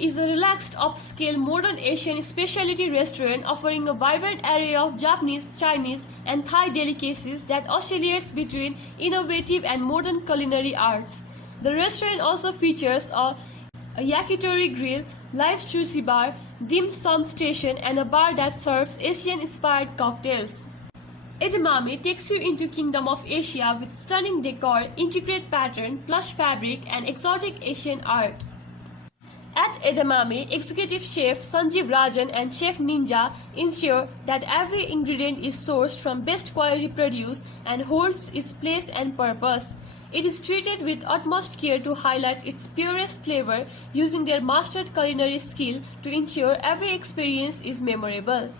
is a relaxed, upscale, modern Asian specialty restaurant offering a vibrant array of Japanese, Chinese, and Thai delicacies that oscillates between innovative and modern culinary arts. The restaurant also features a yakitori grill, live sushi bar, dim sum station, and a bar that serves Asian-inspired cocktails. Edamame takes you into Kingdom of Asia with stunning decor, intricate pattern, plush fabric, and exotic Asian art. At Edamame, Executive Chef Sanjeev, Ranjan, and Chef Ninja ensure that every ingredient is sourced from best quality produce and holds its place and purpose. It is treated with utmost care to highlight its purest flavor, using their mastered culinary skill to ensure every experience is memorable.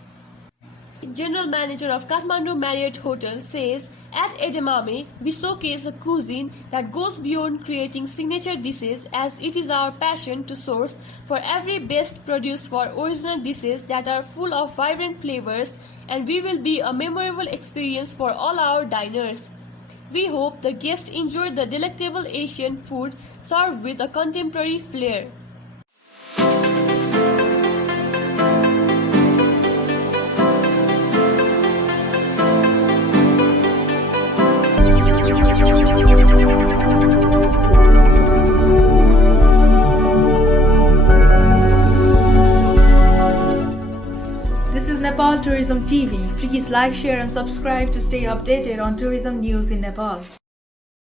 General Manager of Kathmandu Marriott Hotel says, at Edamame, we showcase a cuisine that goes beyond creating signature dishes, as it is our passion to source for every best produce for original dishes that are full of vibrant flavors, and we will be a memorable experience for all our diners. We hope the guests enjoyed the delectable Asian food served with a contemporary flair. This is Nepal Tourism TV. Please like, share and subscribe to stay updated on tourism news in Nepal.